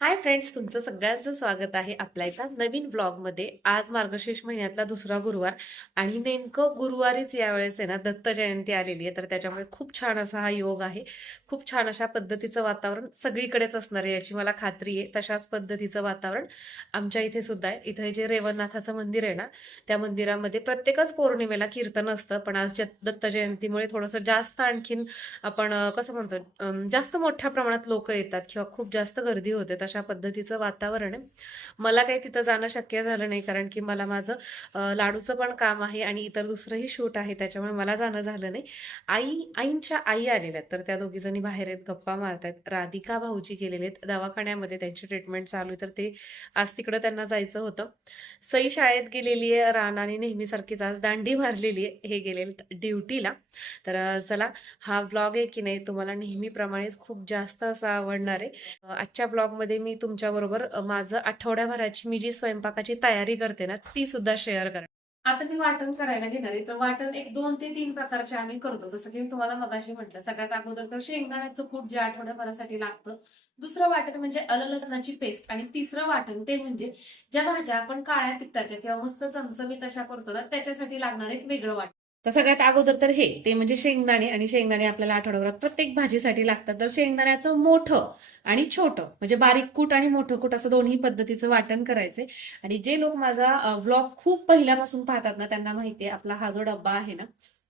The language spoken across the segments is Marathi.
हाय फ्रेंड्स, तुमचं सगळ्यांचं स्वागत आहे आपल्या एका नवीन व्लॉगमध्ये. आज मार्गशीर्ष महिन्यातला दुसरा गुरुवार आणि नेमकं गुरुवारीच यावेळेस आहे ना दत्त जयंती आलेली आहे. तर त्याच्यामुळे खूप छान असा हा योग आहे. खूप छान अशा पद्धतीचं वातावरण सगळीकडेच असणार आहे याची मला खात्री आहे. तशाच पद्धतीचं वातावरण आमच्या इथे सुद्धा आहे. इथे जे रेवणनाथाचं मंदिर आहे ना, त्या मंदिरामध्ये प्रत्येकच पौर्णिमेला कीर्तन असतं. पण आज दत्त जयंतीमुळे थोडंसं जास्त आणखीन आपण कसं म्हणतो जास्त मोठ्या प्रमाणात लोक येतात किंवा खूप जास्त गर्दी होते. अशा पद्धतीचं वातावरण आहे. मला काही तिथं जाणं शक्य झालं नाही कारण की मला माझं लाडूचं पण काम आहे आणि इतर दुसरंही शूट आहे, त्याच्यामुळे मला जाणं झालं नाही. आईंच्या आई आलेल्या आहेत, तर त्या दोघी जणी बाहेर आहेत, गप्पा मारतायत. राधिका भाऊजी गेलेले आहेत दवाखान्यामध्ये, त्यांची ट्रीटमेंट चालू आहे, तर ते आज तिकडं त्यांना जायचं होतं. सई शाळेत गेलेली आहे, रानाने नेहमीसारखीच आज दांडी मारलेली आहे. हे गेलेले ड्युटीला. तर चला, हा व्लॉग आहे की नाही तुम्हाला नेहमीप्रमाणेच खूप जास्त असा आवडणार आहे. आजच्या ब्लॉगमध्ये मी तुमच्याबरोबर माझं आठवड्याभराची मी जी स्वयंपाकाची तयारी करते ना, ती सुद्धा शेअर करते. आता मी वाटण करायला घेणार आहे. तर वाटण एक 2 ते 3 प्रकारचे आम्ही करतो. जसं की मी तुम्हाला मगाशी म्हटलं, सगळ्यात अगोदर तर शेंगदाण्याचं कूट जे आठवड्याभरासाठी लागतं. दुसरं वाटण म्हणजे आलं लसणाची पेस्ट. आणि तिसरं वाटण ते म्हणजे ज्या भाज्या आपण काळ्या तिखटाच्या किंवा मस्त चमचमीत अशा करतो ना, त्याच्यासाठी लागणार एक वेगळं वाटण. तर सगळ्यात अगोदर तर हे ते म्हणजे शेंगदाणे. आणि शेंगदाणे आपल्याला आठवड्याभरात प्रत्येक भाजीसाठी लागतात. तर शेंगदाण्याचं मोठं आणि छोटं म्हणजे बारीक कूट आणि मोठं कूट असं दोन्ही पद्धतीचं वाटण करायचंय. आणि जे लोक माझा व्लॉग खूप पहिल्यापासून पाहतात ना, त्यांना माहितीये आपला हा जो डब्बा आहे ना,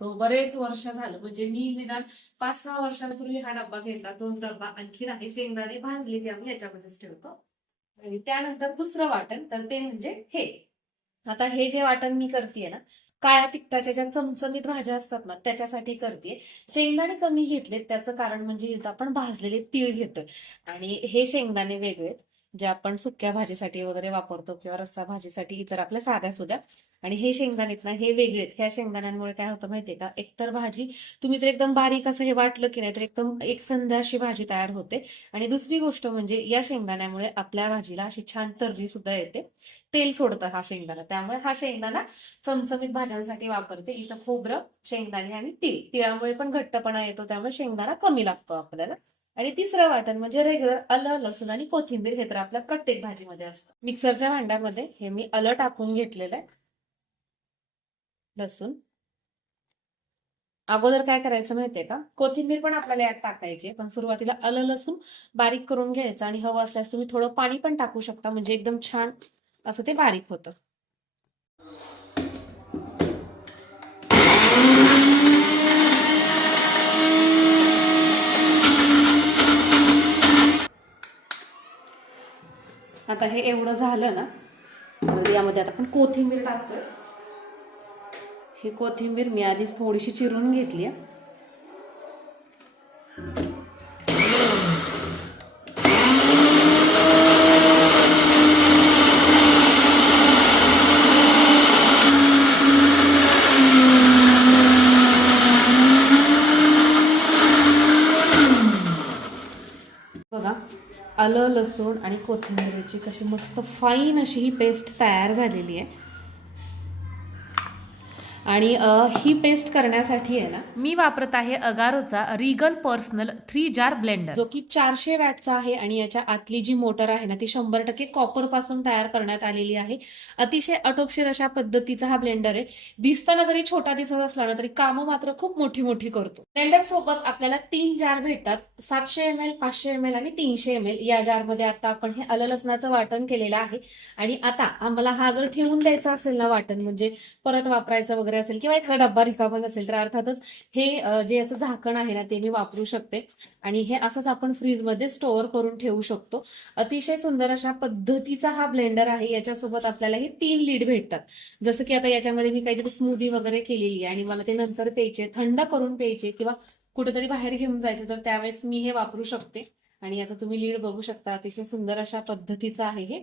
तो बरेच वर्ष झालं, म्हणजे मी निदान 5-6 वर्षांपूर्वी हा डब्बा घेतला. तोच डब्बा आणखीन आहे. शेंगदाणे भाजले की आम्ही याच्यामध्येच ठेवतो. आणि त्यानंतर दुसरं वाटण तर ते म्हणजे हे. आता हे जे वाटण मी करतेय ना, काळ्या तिखटाच्या ज्या चमचमीत भाज्या असतात ना, त्याच्यासाठी करते. शेंगदाणे कमी घेतलेत, त्याचं कारण म्हणजे इथं आपण भाजलेले तीळ घेतोय. आणि हे शेंगदाणे वेगळेत, जे आपण सुक्या भाजीसाठी वगैरे वापरतो किंवा रस्सा भाजीसाठी, इतर आपल्या साध्या सुद्या. आणि हे शेंगदाणेत ना, हे वेगळेत. ह्या शेंगदाण्यांमुळे काय होतं माहितीये का, एकतर भाजी तुम्ही जर एकदम बारीक असं हे वाटलं की नाही, तर एकदम एकसंध अशी भाजी तयार होते. आणि दुसरी गोष्ट म्हणजे या शेंगदाण्यामुळे आपल्या भाजीला अशी छान तर्री सुद्धा येते. तेल सोडतं हा शेंगदाणा, त्यामुळे हा शेंगदाणा चमचमीत भाज्यांसाठी वापरते. इथं खोबरं, शेंगदाणे आणि तीळ. तिळामुळे पण घट्टपणा येतो, त्यामुळे शेंगदाणा कमी लागतो आपल्याला. आणि तिसरं वाटण म्हणजे रेग्युलर आलं, लसूण आणि कोथिंबीर. हे तर आपल्या प्रत्येक भाजीमध्ये असतं. मिक्सरच्या भांड्यामध्ये हे मी आलं टाकून घेतलेलं आहे. लसूण अगोदर काय करायचं माहितीये का, कोथिंबीर पण आपल्याला यात टाकायची, पण सुरुवातीला आलं लसूण बारीक करून घ्यायचं. आणि हवं असल्यास तुम्ही थोडं पाणी पण टाकू शकता, म्हणजे एकदम छान असं ते बारीक होतं. आता हे एवढं झालं ना, तर यामध्ये आता आपण कोथिंबीर टाकतोय. ही कोथिंबीर मी आधीच थोडीशी चिरून घेतली आहे. बघा, आलं लसूण आणि कोथिंबीरची कशी मस्त फाईन अशी ही पेस्ट तयार झालेली आहे. आणि ही पेस्ट करण्यासाठी आहे ना, मी वापरत आहे अगारोचा रिगल पर्सनल 3 जार ब्लेंडर, जो की 400 वॅटचा आहे. आणि याच्या आतली जी मोटर आहे ना, ती 100% कॉपर पासून तयार करण्यात आलेली आहे. अतिशय आटोपशीर अशा पद्धतीचा हा ब्लेंडर आहे. दिसताना जरी छोटा दिसत असला ना, तरी कामं मात्र खूप मोठी मोठी करतो. ब्लेंडर सोबत आपल्याला 3 जार भेटतात. 700 ml, 500 ml आणि 300 ml. या जारमध्ये आता आपण हे आलं लसणाचं वाटण केलेलं आहे. आणि आता आम्हाला हा जर ठेवून द्यायचा असेल ना वाटण, म्हणजे परत वापरायचं वगैरे असेल किंवा एखादा डब्बा रिकामा नसेल, तर अर्थातच हे जे याचं झाकण आहे ना, ते मी वापरू शकते. आणि हे असंच आपण फ्रीजमध्ये स्टोअर करून ठेवू शकतो. अतिशय सुंदर अशा पद्धतीचा हा ब्लेंडर आहे. याच्यासोबत आपल्याला हे 3 लीड भेटतात. जसं की आता याच्यामध्ये मी काहीतरी स्मूदी वगैरे केलेली आहे आणि मला ते नंतर प्यायचे, थंड करून प्यायचे किंवा कुठेतरी बाहेर घेऊन जायचं, तर त्यावेळेस मी हे वापरू शकते. आणि याचं तुम्ही लीड बघू शकता, अतिशय सुंदर अशा पद्धतीचं आहे हे.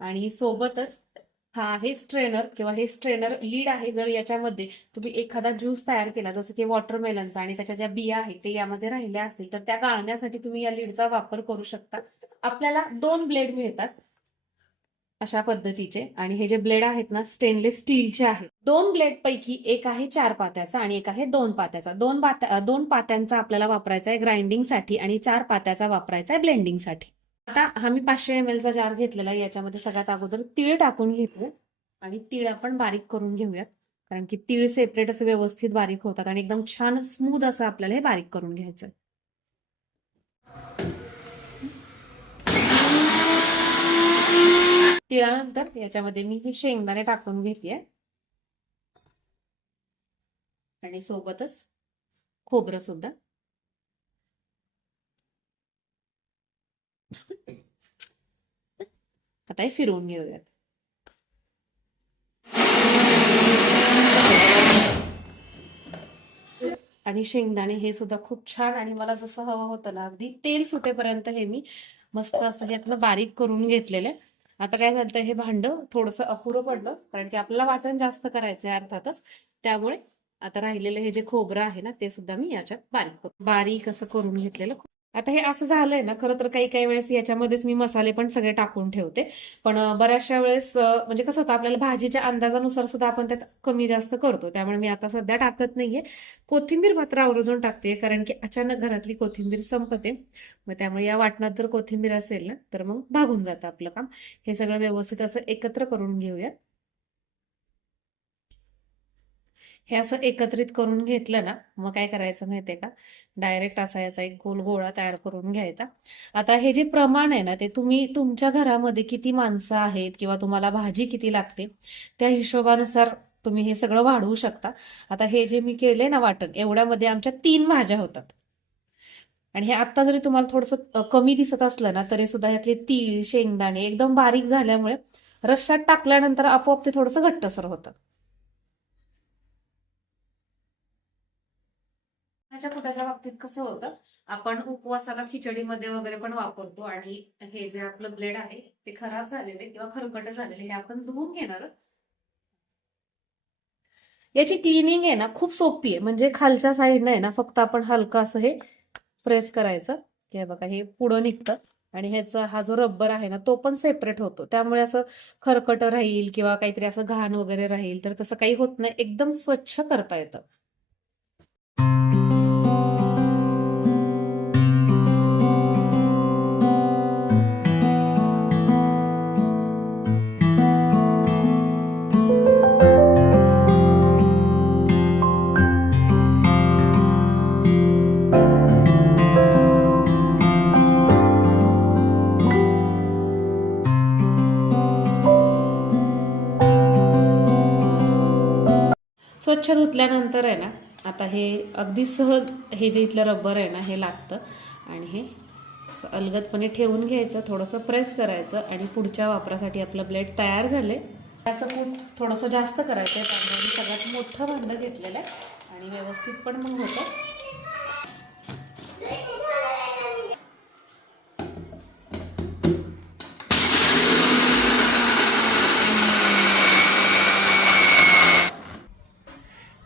आणि सोबतच हा हे स्ट्रेनर किंवा हे स्ट्रेनर लीड आहे. जर याच्यामध्ये तुम्ही एखादा ज्यूस तयार केला, जसं की वॉटरमेलनचा, आणि त्याच्या ज्या बिया आहेत ते यामध्ये राहिल्या असतील, तर त्या गाळण्यासाठी तुम्ही या लीडचा वापर करू शकता. आपल्याला 2 ब्लेड मिळतात अशा पद्धतीचे. आणि हे जे ब्लेड आहेत ना, स्टेनलेस स्टीलचे आहेत. 2 ब्लेड पैकी एक आहे 4 पात्याचा आणि एक आहे 2 पात्याचा. 2 पात्यांचा आपल्याला वापरायचा आहे ग्राइंडिंगसाठी आणि 4 पात्याचा वापरायचा आहे ब्लेंडिंगसाठी. आता हा मी 500 ml चा जार घेतलेला आहे. याच्यामध्ये सगळ्यात अगोदर तीळ टाकून घेतोय आणि तीळ आपण बारीक करून घेऊयात. कारण की तीळ सेपरेटच व्यवस्थित बारीक होतात आणि एकदम छान स्मूथ असं आपल्याला हे बारीक करून घ्यायचं. तिळानंतर याच्यामध्ये मी हे शेंगदाणे टाकून घेतेय आणि सोबतच खोबरं सुद्धा. आता हे फिरवून घेऊयात. आणि शेंगदाणे हे सुद्धा खूप छान आणि मला जसं हवं होतं ना अगदी तेल सुटेपर्यंत हे मी मस्त असं यातलं बारीक करून घेतलेलं. आता काय झालं, हे भांड थोडंसं अपुरं पडलं कारण की आपल्याला वाटण जास्त करायचंय अर्थातच. त्यामुळे आता राहिलेलं हे जे खोबरं आहे ना ते सुद्धा मी याच्यात बारीक असं करून घेतलेलं. आता हे असं झालंय ना, खरं तर काही काही वेळेस याच्यामध्येच मी मसाले पण सगळे टाकून ठेवते. पण बऱ्याचशा वेळेस म्हणजे कसं होतं, आपल्याला भाजीच्या अंदाजानुसार सुद्धा आपण त्यात कमी जास्त करतो. त्यामुळे मी आता सध्या टाकत नाहीये. कोथिंबीर मात्र आवर्जून टाकते कारण की अचानक घरातली कोथिंबीर संपते. मग त्यामुळे या वाटणात जर कोथिंबीर असेल ना तर मग भागून जातं आपलं काम. हे सगळं व्यवस्थित असं एकत्र करून घेऊयात. हे असं एकत्रित करून घेतलं ना मग काय करायचं माहितीये का, डायरेक्ट असा याचा एक गोल गोळा तयार करून घ्यायचा. आता हे जे प्रमाण आहे ना ते तुम्ही तुमच्या घरामध्ये किती माणसं आहेत किंवा तुम्हाला भाजी किती लागते त्या हिशोबानुसार तुम्ही हे सगळं वाढवू शकता. आता हे जे मी केले ना वाटण, एवढ्यामध्ये आमच्या 3 भाज्या होतात. आणि हे आता जरी तुम्हाला थोडंसं कमी दिसत असलं ना तरी सुद्धा यातले तीळ शेंगदाणे एकदम बारीक झाल्यामुळे रश्श्यात टाकल्यानंतर आपोआप ते थोडंसं घट्टसर होतं. त्याच्या कुटाच्या बाबतीत कसं होतं, आपण उपवासाला खिचडीमध्ये वगैरे पण वापरतो आणि हे जे आपलं ब्लेड आहे ते खराब झालेले किंवा खरकट झालेले हे आपण धुवून घेणार. याची क्लिनिंग आहे ना खूप सोपी आहे. म्हणजे खालच्या साईडनं आहे ना फक्त आपण हलका असं हे प्रेस करायचं. हे बघा हे पुढं निघतं आणि ह्याचा हा जो रबर आहे ना तो पण सेपरेट होतो. त्यामुळे असं खरकट राहील किंवा काहीतरी असं घाण वगैरे राहील तर तसं काही होत नाही. एकदम स्वच्छ करता येतं. स्वच्छ धुतल्यानंतर आहे ना आता हे अगदी सहज हे जे इथलं रबर आहे ना हे लागतं आणि हे अलगदपणे ठेवून घ्यायचं, थोडंसं प्रेस करायचं आणि पुढच्या वापरासाठी आपलं ब्लेड तयार झाले. त्याचं कूट थोडंसं जास्त करायचं आहे. त्यामुळे मी सगळ्यात मोठं भांडं घेतलेलं आहे आणि व्यवस्थित पण मग होतं.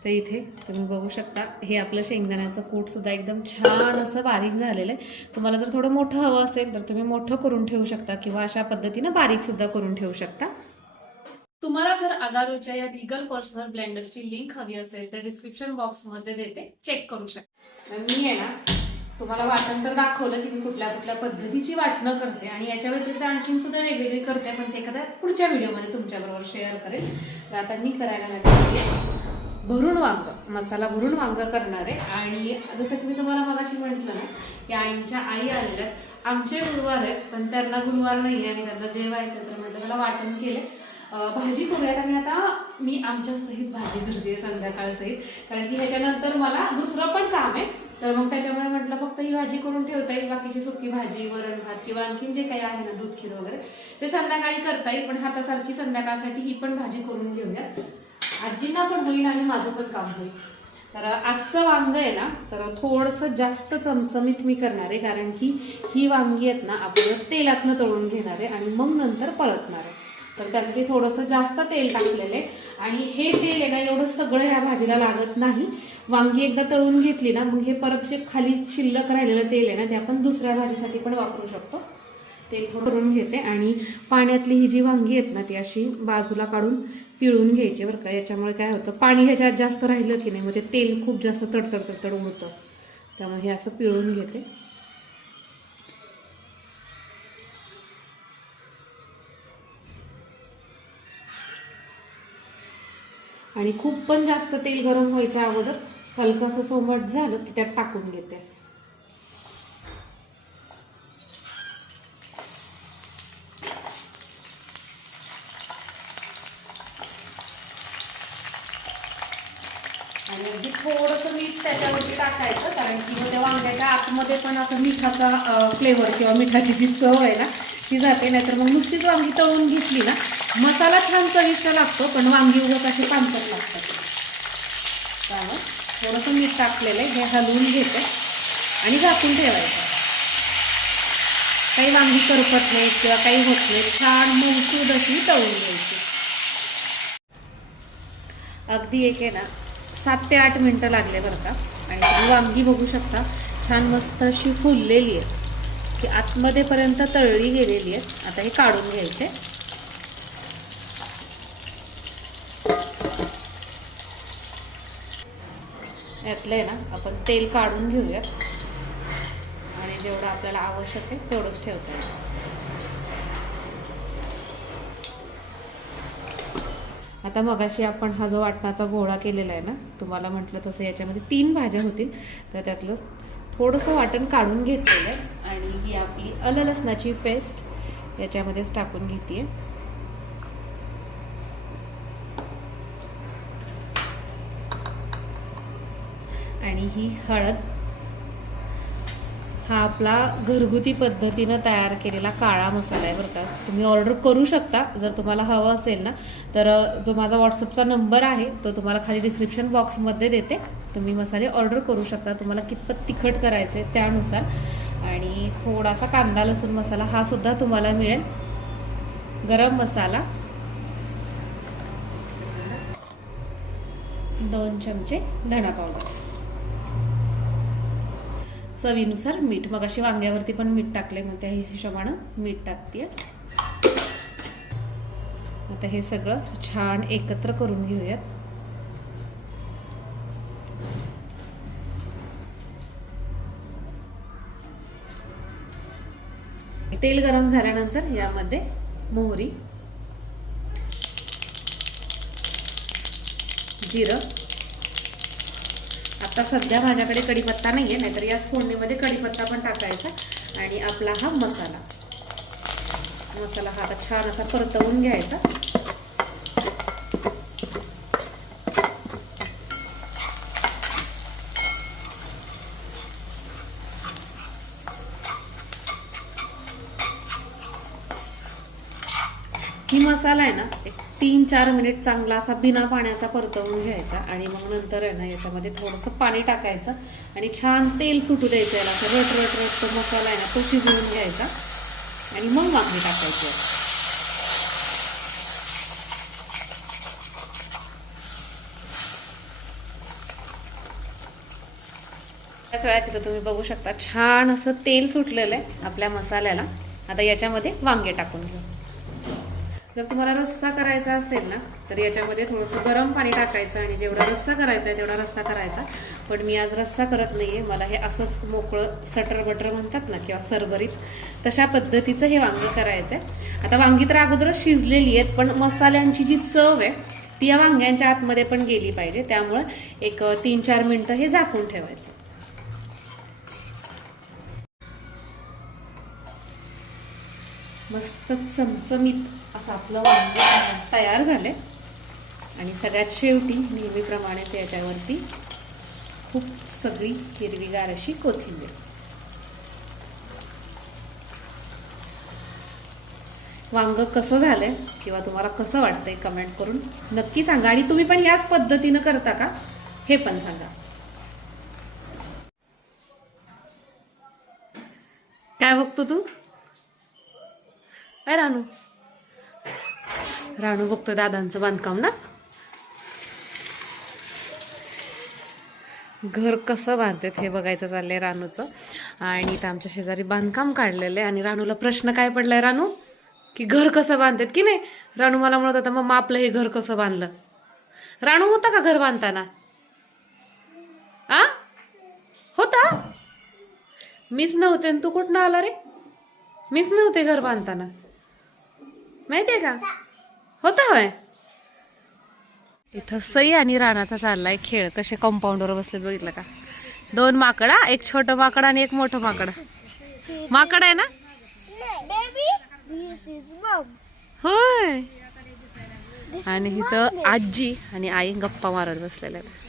तर इथे तुम्ही बघू शकता हे आपलं शेंगदाण्याचं कूट सुद्धा एकदम छान असं बारीक झालेलं आहे. तुम्हाला जर थोडं मोठं हवं असेल तर तुम्ही मोठं करून ठेवू शकता किंवा अशा पद्धतीनं बारीक सुद्धा करून ठेवू शकता. तुम्हाला जर अगारोच्या या रिगल पर्सनल ब्लेंडरची लिंक हवी असेल तर डिस्क्रिप्शन बॉक्समध्ये देते, चेक करू शकता. मी आहे ना तुम्हाला वाटण तर दाखवलं की मी कुठल्या कुठल्या पद्धतीची वाटणं करते आणि याच्या व्यतिरिक्त आणखीन सुद्धा वेगवेगळी करते, पण ते एखाद्या पुढच्या व्हिडिओमध्ये तुमच्याबरोबर शेअर करेल. तर आता मी करायला लागले भरून वांग, मसाला भरून वांग करणार आहे. आणि जसं की मी तुम्हाला मगाशी म्हटलं ना की आईंच्या आई आलेल्या आमचे गुरुवार आहेत पण त्यांना गुरुवार नाही आणि त्यांना जेवायचं तर म्हटलं मला वाटण केलं, भाजी करूयात. आणि आता मी आमच्या सहित भाजी करते संध्याकाळ सहित, कारण की ह्याच्यानंतर मला दुसरं पण काम आहे. तर मग त्याच्यामुळे म्हटलं फक्त ही भाजी करून ठेवता येईल, बाकीची सुकी भाजी वरण भात किंवा आणखीन जे काही आहे ना दूध खीर वगैरे ते संध्याकाळी करता येईल. पण हातासारखी संध्याकाळसाठी ही पण भाजी करून घेऊयात, आजींना पण होईल आणि माझं पण काम होईल. तर आजचं वांग आहे ना तर थोडंसं जास्त चमचमीत मी करणार आहे, कारण की ही वांगी आहेत ना आपण तेलातनं तळून घेणार आहे आणि मग नंतर परतणार आहे. तर त्यासाठी थोडंसं जास्त तेल टाकलेलं आहे आणि हे तेल आहे ना एवढं सगळं ह्या भाजीला लागत नाही. वांगी एकदा तळून घेतली ना मग हे परत जे खाली शिल्लक राहिलेलं तेल आहे ना ते आपण दुसऱ्या भाजीसाठी पण वापरू शकतो. तेल थोडं करून घेते आणि पाण्यातली ही जी वांगी आहेत ना ती अशी बाजूला काढून पिळून घ्यायची बरं का. याच्यामुळे काय होतं, पाणी ह्याच्यात जास्त राहिलं की नाही मग ते तेल खूप जास्त तडतड तडतड उडतं. त्यामुळे हे असं पिळून घेते. आणि खूप पण जास्त तेल गरम व्हायच्या अगोदर हलकंसं सोमट झालं की त्यात टाकून घेते. आणि अगदी थोडंसं मीठ त्याच्यावरती टाकायचं, कारण की त्या वांग्याच्या आतमध्ये पण आता मिठाचा फ्लेवर किंवा मिठाची जी चव आहे ना ती जाते. नाहीतर मग नुसतीच वांगी तळून घेतली ना, मसाला छान चविष्ट लागतो पण वांगी उगाच अशी पांचट लागतात. त्यामुळे थोडंसं मीठ टाकलेलं आहे, हे हलवून घेते आणि झाकून ठेवायचं. काही वांगी करपत नाहीत किंवा काही होत नाही, छान मऊसूद अशी तळून घ्यायची. अगदी एक आहे ना 7 ते 8 मिनटं लागले बरं का. आणि तुम्ही वांगी बघू शकता छान मस्त अशी फुललेली आहे की आतमध्येपर्यंत तळली गेलेली आहे. आता हे काढून घ्यायचे. यातलं आहे ना आपण तेल काढून घेऊयात आणि जेवढं आपल्याला आवश्यक आहे तेवढंच ठेवता येईल. आता मगाशी आपण हा जो वाटणाचा गोळा केलेला आहे ना, तुम्हाला म्हटलं तसं याच्यामध्ये 3 भाज्या होतील, तर त्यातलं थोडंसं वाटण काढून घेतलेलं आहे आणि ही आपली आलं लसणाची पेस्ट याच्यामध्येच टाकून घेते. आणि ही हळद, हा आपला घरगुती पद्धतीनं तयार केलेला काळा मसाला आहे बरं का. तुम्ही ऑर्डर करू शकता जर तुम्हाला हवं असेल ना, तर जो माझा व्हॉट्सअपचा नंबर आहे तो तुम्हाला खाली डिस्क्रिप्शन बॉक्समध्ये देते. तुम्ही मसाले ऑर्डर करू शकता, तुम्हाला कितपत तिखट करायचे त्यानुसार. आणि थोडासा कांदा लसूण मसाला हा सुद्धा तुम्हाला मिळेल. गरम मसाला 2 चमचे, धणा पावडर, चवीनुसार मीठ. मग अशी वांग्यावरती पण मीठ टाकले, मग त्या हिशोबाने मीठ टाकते. आता हे सगळं छान एकत्र करून घेऊयात. तेल गरम झाल्यानंतर यामध्ये मोहरी, जिरं, आता सध्या माझ्याकडे कढीपत्ता नाहीये, नाहीतर या फोडणीमध्ये कढीपत्ता पण टाकायचा. आणि आपला हा मसाला हा आता छान असा परतवून घ्यायचा. ही मसाला आहे ना एक 3-4 मिनिट चांगला असा बिना पाण्याचा परतवून घ्यायचा. आणि मग नंतर आहे ना याच्यामध्ये थोडंसं पाणी टाकायचं आणि छान तेल सुटू द्यायचं. याला असं रट रट रट तो मसाला आहे ना तो शिजवून घ्यायचा आणि मग वांगी टाकायची. त्याच वेळात तिथं तुम्ही बघू शकता छान असं तेल सुटलेलं आहे आपल्या मसाल्याला. आता याच्यामध्ये वांगे टाकून घेऊ. जर तुम्हाला रस्सा करायचा असेल ना, तर याच्यामध्ये थोडंसं गरम पाणी टाकायचं आणि जेवढा रस्सा करायचा आहे तेवढा रस्सा करायचा. पण मी आज रस्सा करत नाहीये, मला हे असंच मोकळं सटर बटर म्हणतात ना किंवा सरभरीत, तशा पद्धतीचं हे वांग करायचं आहे. आता वांगी तर अगोदरच शिजलेली आहेत, पण मसाल्यांची जी चव आहे ती या वांग्यांच्या आतमध्ये पण गेली पाहिजे. त्यामुळे एक 3-4 मिनिटं हे झाकून ठेवायचं. मस्त चमचमीत असं आपलं वांग तयार झाले. आणि सगळ्यात शेवटी नेहमीप्रमाणे त्याच्यावरती खूप सगळी हिरवीगार अशी कोथिंबीर. वांग कसं झालंय किंवा तुम्हाला कसं वाटतंय कमेंट करून नक्की सांगा. आणि तुम्ही पण याच पद्धतीनं करता का हे पण सांगा. काय बघतो तू? काय रानू? रानू बघतो दादांचं बांधकाम ना. घर कसं बांधतात हे बघायचं चाललंय रानूचं. आणि इथं आमच्या शेजारी बांधकाम काढलेलं आहे आणि रानूला प्रश्न काय पडलाय रानू की घर कसं बांधतात की नाही. रानू मला म्हणत होता मग आपलं हे घर कसं बांधलं. रानू होता का घर बांधताना? आ होता? मीच नव्हते तू कुठनं आला रे? मीच नव्हते घर बांधताना, माहितीये का? होता होय. इथं सई आणि राणाचा चाललाय खेळ. कसे कंपाऊंडवर बसलेत बघितलं का. 2 माकड, एक छोटं माकड आणि एक मोठं माकड. माकड आहे ना. होय. आणि इथं आजी आणि आई गप्पा मारत बसलेल्या आहेत.